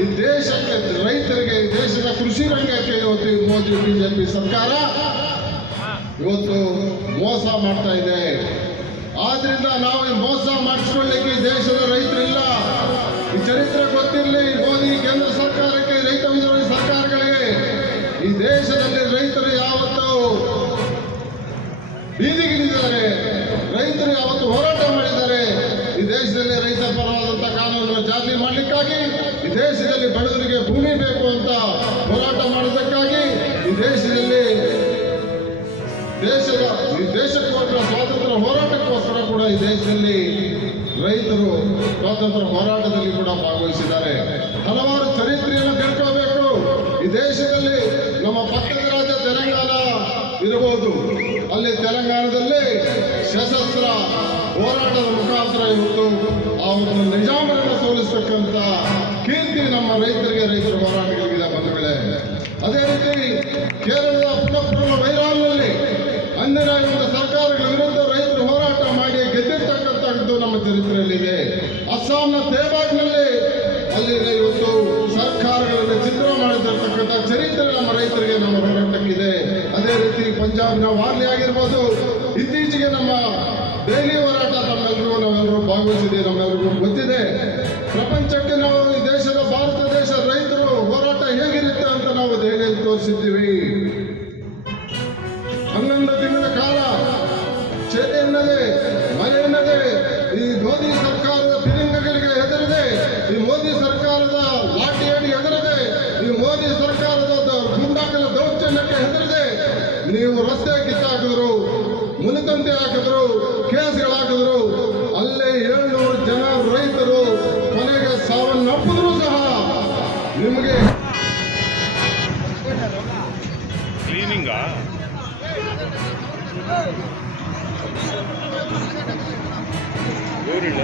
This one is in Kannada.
ಈ ದೇಶಕ್ಕೆ ರೈತರಿಗೆ ದೇಶದ ಕೃಷಿ ರಂಗಕ್ಕೆ ಇವತ್ತು ಮೋದಿ ಬಿಜೆಪಿ ಸರ್ಕಾರ ಇವತ್ತು ಮೋಸ ಮಾಡ್ತಾ ಇದೆ. ಆದ್ರಿಂದ ನಾವು ಈ ಮೋಸ ಮಾಡಿಸ್ಕೊಳ್ಳಿಕ್ಕೆ ಈ ದೇಶದ ರೈತರಿಲ್ಲ. ಈ ಚರಿತ್ರೆ ಗೊತ್ತಿರಲಿ ಮೋದಿ ಕೇಂದ್ರ ಸರ್ಕಾರಕ್ಕೆ, ರೈತ ವಿರೋಧಿ ಸರ್ಕಾರಗಳಿಗೆ. ಈ ದೇಶದಲ್ಲಿ ರೈತರು ಯಾವತ್ತು ಬೀದಿಗಿಳಿದಿದ್ದಾರೆ, ರೈತರು ಯಾವತ್ತು ಹೋರಾಟ ಮಾಡಿದ್ದಾರೆ. ಈ ದೇಶದಲ್ಲಿ ರೈತ ಪರವಾದಂತ ಕಾನೂನನ್ನು ಜಾರಿ ಮಾಡಲಿಕ್ಕಾಗಿ, ಈ ದೇಶದಲ್ಲಿ ಬಡವರಿಗೆ ಭೂಮಿ ಬೇಕು ಅಂತ ಹೋರಾಟ ಮಾಡೋದಕ್ಕಾಗಿ, ಈ ದೇಶದಲ್ಲಿ ದೇಶಕ್ಕೋಸ್ಕರ ಸ್ವಾತಂತ್ರ್ಯ ಹೋರಾಟಕ್ಕೋಸ್ಕರ ಕೂಡ ಈ ದೇಶದಲ್ಲಿ ರೈತರು ಸ್ವಾತಂತ್ರ್ಯ ಹೋರಾಟದಲ್ಲಿ ಕೂಡ ಭಾಗವಹಿಸಿದ್ದಾರೆ. ಹಲವಾರು ಚರಿತ್ರೆಯನ್ನು ತಿಳ್ಕೋಬೇಕು. ಈ ದೇಶದಲ್ಲಿ ನಮ್ಮ ಪಕ್ಕದ ರಾಜ್ಯ ತೆಲಂಗಾಣ ಇರಬಹುದು. ಅಲ್ಲಿ ತೆಲಂಗಾಣದಲ್ಲಿ ಸಶಸ್ತ್ರ ಹೋರಾಟದ ಮುಖಾಂತರ ಇವತ್ತು ಅವರನ್ನು ನಿಜಾಮರನ್ನು ಸೋಲಿಸತಕ್ಕಂಥ ಕೀರ್ತಿ ನಮ್ಮ ರೈತರ ಹೋರಾಟಗಳಿಗಿದೆ ಬಂಧುಗಳೇ. ಅದೇ ರೀತಿ ಕೇರಳದ ಪುನಃಪುರ ವೈರಾಲ್ನಲ್ಲಿ ಅಂದಿನ ಒಂದು ಸರ್ಕಾರಗಳ ವಿರುದ್ಧ ರೈತರು ಹೋರಾಟ ಮಾಡಿ ಗೆದ್ದಿರ್ತಕ್ಕಂಥದ್ದು ನಮ್ಮ ಚರಿತ್ರೆಯಲ್ಲಿದೆ. ಅಸ್ಸಾಂನ ತೇಬಾಗ್ನಲ್ಲಿ ಅಲ್ಲಿ ಇವತ್ತು ಸರ್ಕಾರಗಳನ್ನು ಚಿತ್ರ ಮಾಡಿರ್ತಕ್ಕಂಥ ಚರಿತ್ರೆ ನಮ್ಮ ರೈತರಿಗೆ, ನಮ್ಮ ಹೋರಾಟಕ್ಕಿದೆ. ಅದೇ ರೀತಿ ಪಂಜಾಬ್ನ ವಾರ್ಲಿ ಆಗಿರ್ಬೋದು. ಇತ್ತೀಚೆಗೆ ನಮ್ಮ ದೆಹಲಿ ಹೋರಾಟ ನಾವೆಲ್ಲರೂ ಭಾಗವಹಿಸಿದೆ, ನಮ್ಮೆಲ್ಲರಿಗೂ ಗೊತ್ತಿದೆ. ಪ್ರಪಂಚಕ್ಕೆ ನಾವು ಈ ದೇಶದ ಭಾರತ ದೇಶ ರೈತರು ಹೋರಾಟ ಹೇಗಿರುತ್ತೆ ಅಂತ ನಾವು ದೆಹಲಿಯಲ್ಲಿ ತೋರಿಸಿದ್ದೀವಿ. 11 ತಿಂಗಳ ಕಾಲ ಚಳಿ ಎನ್ನದೆ ಮಳೆ ಎನ್ನದೆ ಈ ಮೋದಿ ಸರ್ಕಾರದ ಫಿರಿಂಗಗಳಿಗೆ ಹೆದರದೆ, ಈ ಮೋದಿ ಸರ್ಕಾರದ ಲಾಠಿಯಡಿ ಹೆದರದೆ, ಈ ಮೋದಿ ಸರ್ಕಾರದ ಗುಂಡಾಕಲ ದೌರ್ಜನ್ಯಕ್ಕೆ ಹೆದರದೆ ನೀವು ರಸ್ತೆ ಕಿತ್ತಾಕಿದ್ರು, ಮುನಿತಂತೆ ಹಾಕಿದ್ರು, ಕೇಸ್ಗಳಾಕಿದ್ರು. ಅಲ್ಲೇ 700 ಜನ ರೈತರು ಕೊನೆಗೆ ಸಾವನ್ನಪ್ಪಿದ್ರು ಸಹ ನಿಮಗೆ ಕ್ಲೀನಿಂಗಾ ಊರಿಲ್ಲ.